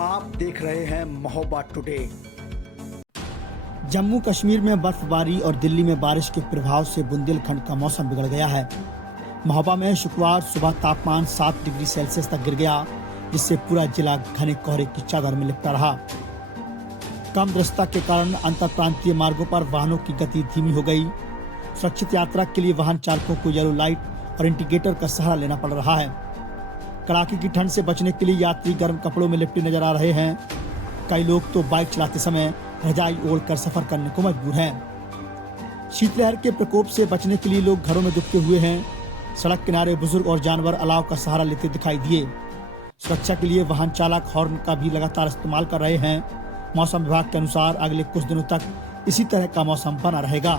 आप देख रहे हैं महोबा टुडे। जम्मू कश्मीर में बर्फबारी और दिल्ली में बारिश के प्रभाव से बुंदेलखंड का मौसम बिगड़ गया है। महोबा में शुक्रवार सुबह तापमान 7 डिग्री सेल्सियस तक गिर गया, जिससे पूरा जिला घने कोहरे की चादर में लिपटा रहा। कम दृश्यता के कारण अंतर प्रांतीय मार्गों पर वाहनों की गति धीमी हो गई। सुरक्षित यात्रा के लिए वाहन चालकों को येलो लाइट और इंडिकेटर का सहारा लेना पड़ रहा है। कड़ाके की ठंड से बचने के लिए यात्री गर्म कपड़ों में लिपटे नजर आ रहे हैं। कई लोग तो बाइक चलाते समय रजाई ओढ़कर सफर करने को मजबूर हैं। शीतलहर के प्रकोप से बचने के लिए लोग घरों में दुबके हुए हैं। सड़क किनारे बुजुर्ग और जानवर अलाव का सहारा लेते दिखाई दिए। सुरक्षा के लिए वाहन चालक हॉर्न का भी लगातार इस्तेमाल कर रहे हैं। मौसम विभाग के अनुसार अगले कुछ दिनों तक इसी तरह का मौसम बना रहेगा।